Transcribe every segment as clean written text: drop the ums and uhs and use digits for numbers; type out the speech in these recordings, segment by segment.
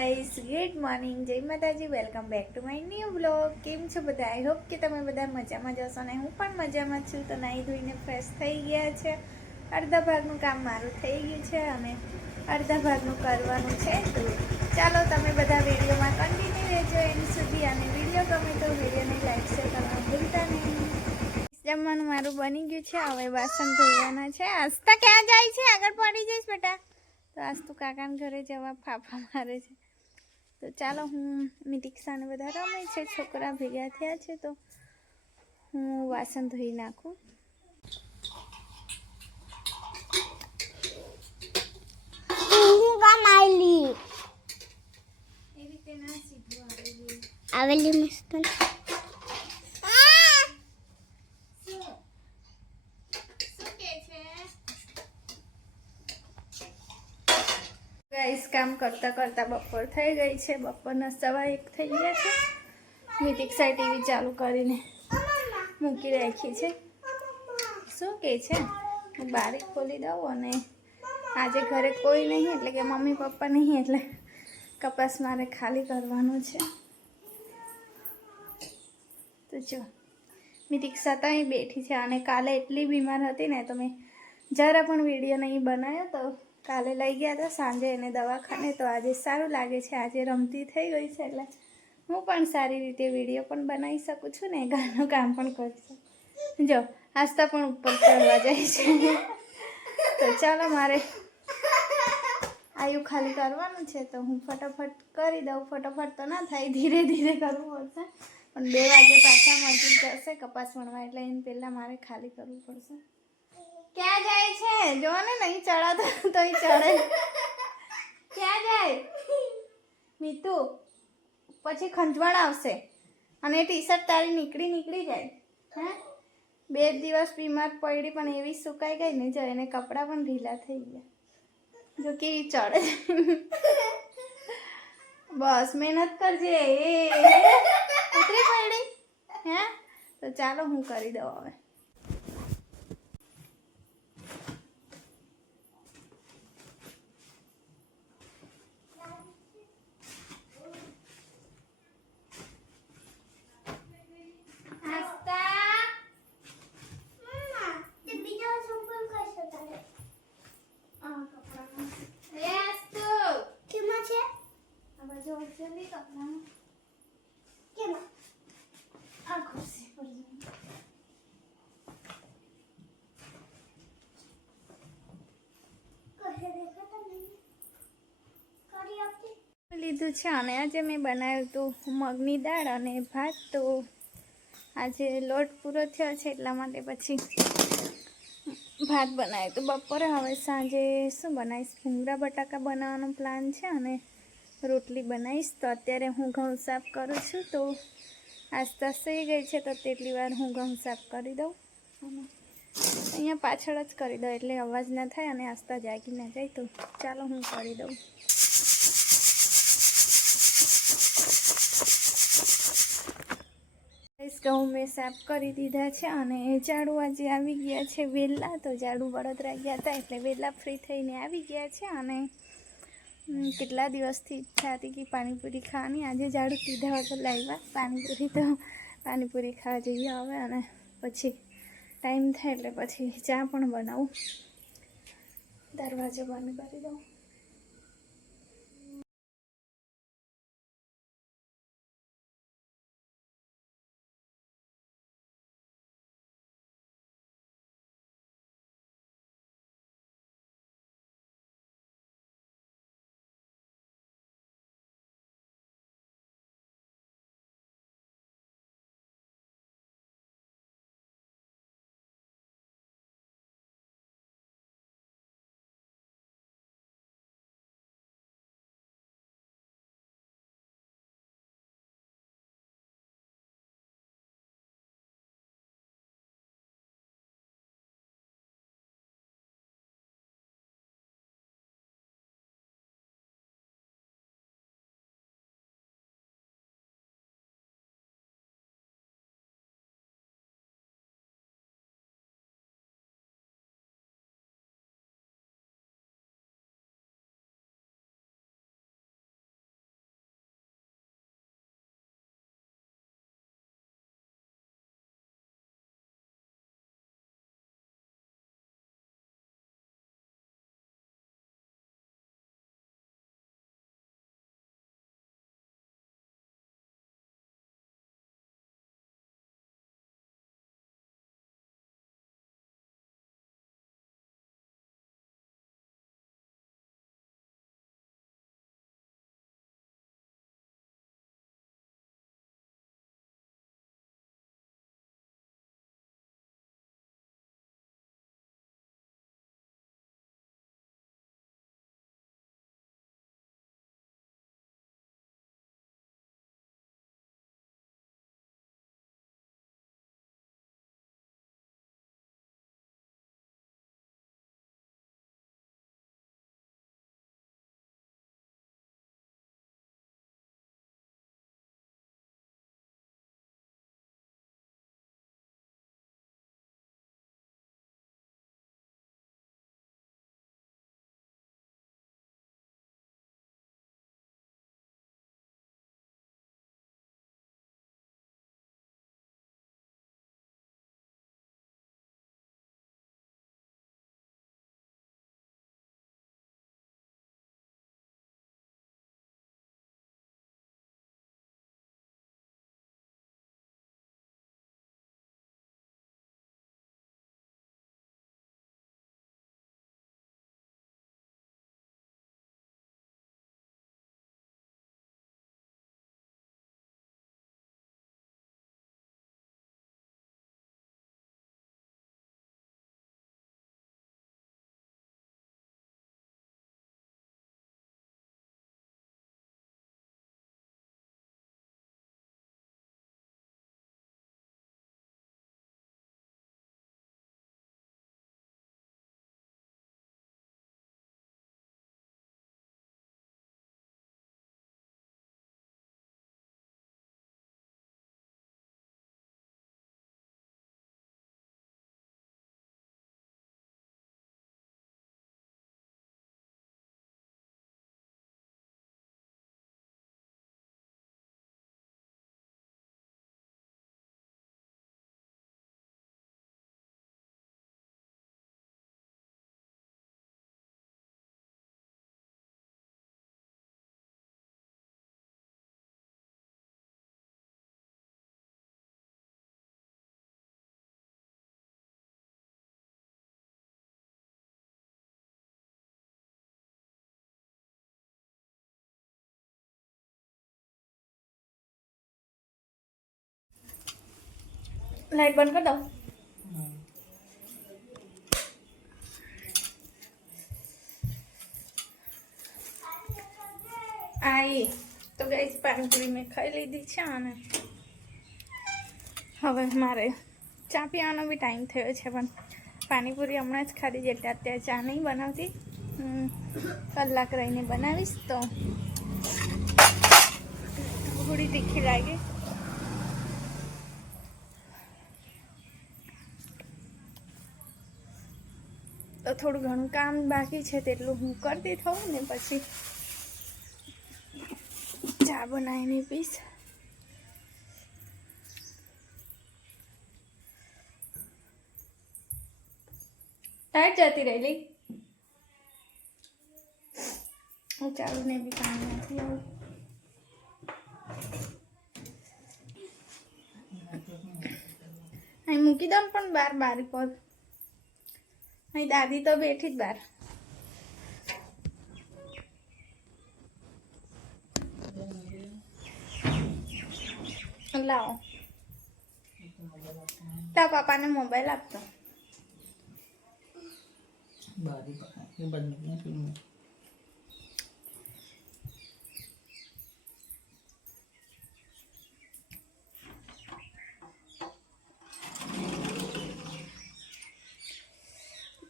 Guys, good morning, જય માતાજી, welcome back to my new vlog. કેમ છો બધા? આઈ હોપ કે તમે બધા મજામાં જ હશો ને હું પણ મજામાં છું. તો નાહી ધોઈને ફ્રેશ થઈ ગયા છે. અડધા ભાગનું કામ મારું થઈ ગયું છે અને અડધા ભાગનું કરવાનું છે. તો ચાલો તમે બધા વિડીયોમાં કન્ટિન્યુ રહેજો એન્ડ સુધી, અને વિડીયો ગમે તો વિડીયોને લાઈક શેર કરવાનું ભૂલતા નહીં. જમવાનું મારું બની ગયું છે. હવે વાસણ ધોવાના છે. આસ્તા ક્યાં જાય છે? આગળ પડી જઈશ બેટા. તો આજ તો કાકાના ઘરે જવા ફાફા મારે છે. તો ચાલો, હું મિતિક્ષાને બધા રમે છે, છોકરા ભેગા થયા છે, તો હું વાસણ ધોઈ નાખું. એ રીતે ના શીખવું આવેલી મસ્ત. ગાઈસ, કામ કરતા કરતા બપોર થઈ ગઈ છે. બપોરના 1:15 થઈ ગયા છે. મિતિક્ષા ટીવી ચાલુ કરીને મૂકી રાખી છે. શું કે છે? હું બારી ખોલી દઉં, અને આજે ઘરે કોઈ નહીં, એટલે કે મમ્મી પપ્પા નહીં, એટલે કપાસ મારે ખાલી કરવાનું છે. તો જો મિતિક્ષા તો અહીં બેઠી છે, અને કાલે એટલી બીમાર હતી ને તો મેં જરા પણ વિડીયો નહીં બનાવ્યો. તો કાલે લઈ ગયા હતા સાંજે એને દવાખાને. તો આજે સારું લાગે છે, આજે રમતી થઈ ગઈ છે, એટલે હું પણ સારી રીતે વિડીયો પણ બનાવી શકું છું ને ઘરનું કામ પણ કરી શકું. જો આસ્તા પણ ઉપર ચડવા જાય છે. તો ચાલો, મારે આયુ ખાલી કરવાનું છે, તો હું ફટાફટ કરી દઉં. ફટાફટ તો ના થાય, ધીરે ધીરે કરવું પડશે. પણ 2 વાગે પાછા મજૂર જશે કપાસ વણવા, એટલે એને પહેલાં મારે ખાલી કરવું પડશે. ક્યાં જાય છે? જો ને નહીં ચડાતો તોય ચડે. ક્યાં જાય મીતુ? પછી ખંજવાળ આવશે, અને ટી શર્ટ તારી નીકળી જાય. હે, 2 દિવસ બીમાર પડી પણ એવી સુકાઈ ગઈ ને, જો એને કપડાં પણ ઢીલા થઈ ગયા. જો કેવી ચડે. બસ મહેનત કરજે. ઉતરી પડી. હે, તો ચાલો હું કરી દઉં હવે. લીધું છે, અને આજે મેં બનાવ્યું હતું મગની દાળ અને ભાત. તો આજે લોટ પૂરો થયો છે, એટલા માટે પછી ભાત બનાવ્યું. તો બપોરે હવે સાંજે શું બનાવીશ? ભૂંગળા બટાકા બનાવવાનો પ્લાન છે, અને રોટલી બનાવીશ. તો અત્યારે હું ઘઉં સાફ કરું છું. તો આસ્તા થઈ ગઈ છે, તો તેટલી વાર હું ઘઉં સાફ કરી દઉં. અને અહીંયા પાછળ જ કરી દઉં, એટલે અવાજ ના થાય અને આસ્તા જાગી ના જાય. તો ચાલો હું કરી દઉં. ઘઉં મેં સાફ કરી દીધા છે, અને ઝાડુ આજે આવી ગયા છે વહેલા. તો ઝાડુ વડોદરા ગયા હતા, એટલે વહેલા ફ્રી થઈને આવી ગયા છે. અને કેટલા દિવસથી ઈચ્છા હતી કે પાણીપુરી ખાવાની. આજે ઝાડુ કીધા વગર લાવ્યા પાણીપુરી. તો પાણીપુરી ખાવા જઈએ હવે, અને પછી ટાઈમ થાય એટલે પછી ચા પણ બનાવું. દરવાજો બંધ કરી દઉં. લાઈટ બંધ કરી દઉં. આઈ તો ગાઈસ પાણીપુરી મેં ખાઈ લીધી છે અને હવે મારે ચા પીવાનો બી ટાઈમ થયો છે, પણ પાણીપુરી હમણાં જ ખાધી છે એટલે અત્યારે ચા નહીં બનાવતી. કલાક રહીને બનાવીશ તો થોડી તીખી લાગે. તો થોડું ઘણું કામ બાકી છે તેટલું હું કરતી થઉં ને પછી ચા બનાવીને પીશ. ટાઈટ જતી રહેલી હું ચાલુ ને બી કામ નથી આવું. અહીં મૂકી દઉં પણ બાર બારી પર. અહીં દાદી તો બેઠી જ બાર. લાવો તા પાપાને મોબાઈલ આપતો.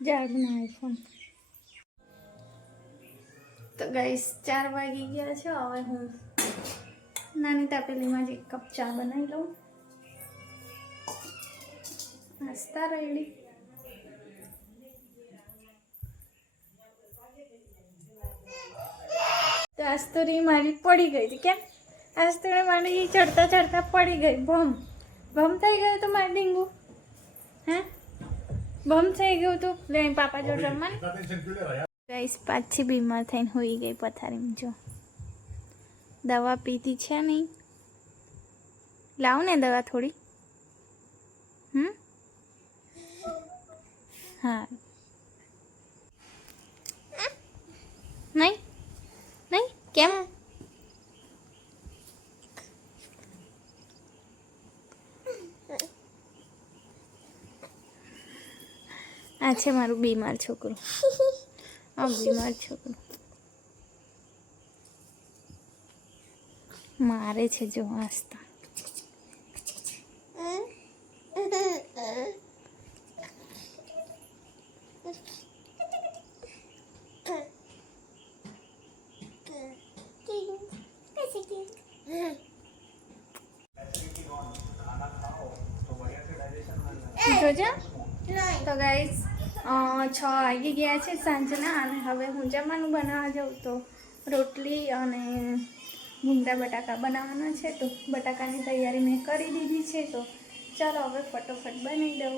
જાડુના આઈફોન. તો ગાઈસ 4 વાગી ગયા છે. હવે હું નાની તાપેલીમાં જ 1 કપ ચા બનાવી લઉં. નાસ્તા રેડી. તો આસ્તોરી મારી પડી ગઈ હતી. કેમ આસ્તોરી મારી ચડતા ચડતા પડી ગઈ. ભમ થઈ ગયો તો મારી ડીંગુ. હે બમ થઈ ગયું તું. લે પાપા જોડે રમવાનું. ગાઈસ પાછી બીમાર થઈને હોઈ ગઈ પથારીમાં. જો દવા પીતી છે નહીં. લાવ ને દવા થોડી. હા નહીં નહીં કેમ આ છે મારું બીમાર છોકરું. બીમાર છોકરું મારે છે જો આસ્તા. જોજો તો ગાઈસ 6 વાગી ગયા છે સાંજના અને હવે હું જમવાનું બનાવવા જાઉં. તો રોટલી અને ભૂંગળા બટાકા બનાવવાના છે. તો બટાકાની તૈયારી મેં કરી દીધી છે. તો ચાલો હવે ફટોફટ બનાવી દઉં.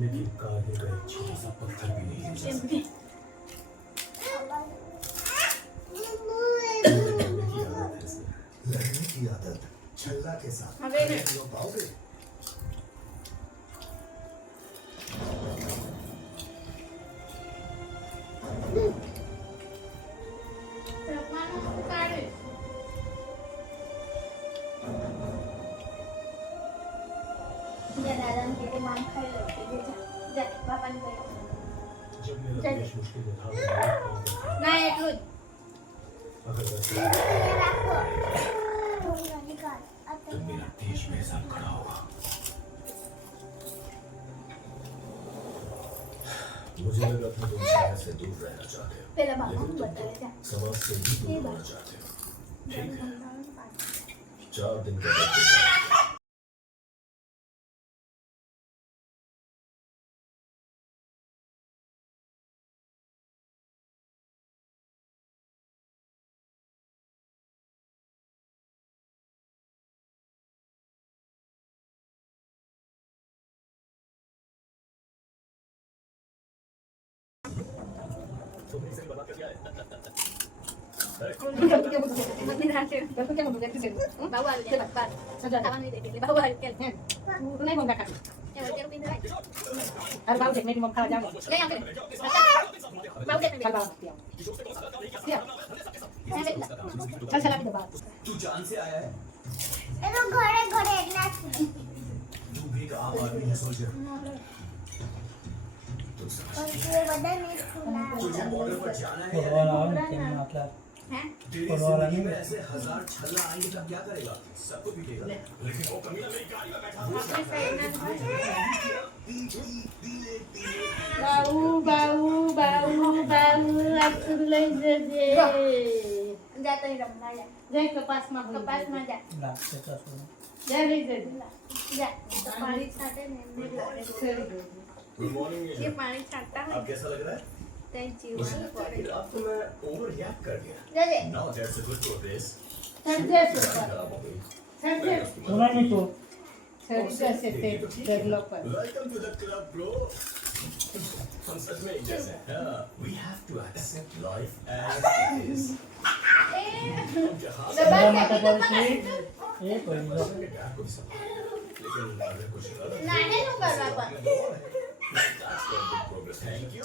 लेकिन काहे का एक छोटा सा पत्थर भी नहीं ले जा सकता। लड़ने की आदत है इसे। लड़ने की आदत छल्ला के साथ હવે ને. खड़े हो पाओगे? રમવાનું કાઢે. જા દાદાને કે મામ ખાઈ લે કે જા જા બાપાને કહે जब मेरा चल. देश मुश्किल में था तो मेरे पाँव में था। ના એટલું જ अगर वैसे तो मेरा देश मेरे साथ खड़ा होगा। मुझे लगा था तुम शहर से दूर रहना चाहते हो, પેલા બાપાને लेकिन तुम બતાવે જા तो समाज से भी ये दूर बात. होना चाहते हो। ठीक है, સમજાવવાનું પાછું. 4 दिन का वक्त देता हूं। तुमने इसे बर्बाद कर दिया है। મને રાખે. બાબુ આવી જાય બાર. ખાવાનું નહીં દે એટલે બાબુ આવી ગયા. એ વચ્ચે રૂપી દે. બાબુ દેખ મેરી મમ ખાવા જાવ લઈ આવ કે. બાબુ કે ચાલ બાબુ ચાલ ચાલ આપી દો બાબુ तू जान से आया है? એનો ઘરે ઘરે એટલા જ तू भी एक आम आदमी है सोल्जर। तू समझ પણ એ બધા નહીં ખુલા तुझे बॉर्डर पर जाना है। ફોટોવાળા આવે ને તેમની આટલા હે तेरी फुटबॉल जिंदगी नहीं। में ऐसे 1000 छल्ला आएंगे तब क्या करेगा? सबको पीटेगा। लेकिन वो कमीना मेरी गाड़ी में बैठा हुआ આપણી સાઈડના બાઉ બાઉ બાઉ બાઉ આપતું લઈ જજે જા તઈ રમવા જા જય કપાસમાં કપાસમાં જા લાગશે તો શું જય લઈ જજે જા તો પાણી છાંટે ને એમને લાગે गुड मॉर्निंग જે પાણી છાંટતા હોય अब कैसा लग रहा है? તઈ જીવવાનું પડે रात को मैं ओवर रिएक्ट कर गया। જજે now that's a good progress. ચડજે खराब हो गई। ચડજે સુનાની તો ચડી જશે તે ડેવલપ પર welcome to the club bro. हम सच में एक जैसे हैं। We have to accept life as it is. उनके हाथ से બધા માટે પડશે એ કોઈ નહીં अपने प्यार को भी संभालो। लेकिन अगर कुछ गलत નાને નું કરવા પણ That's a good progress. Thank you.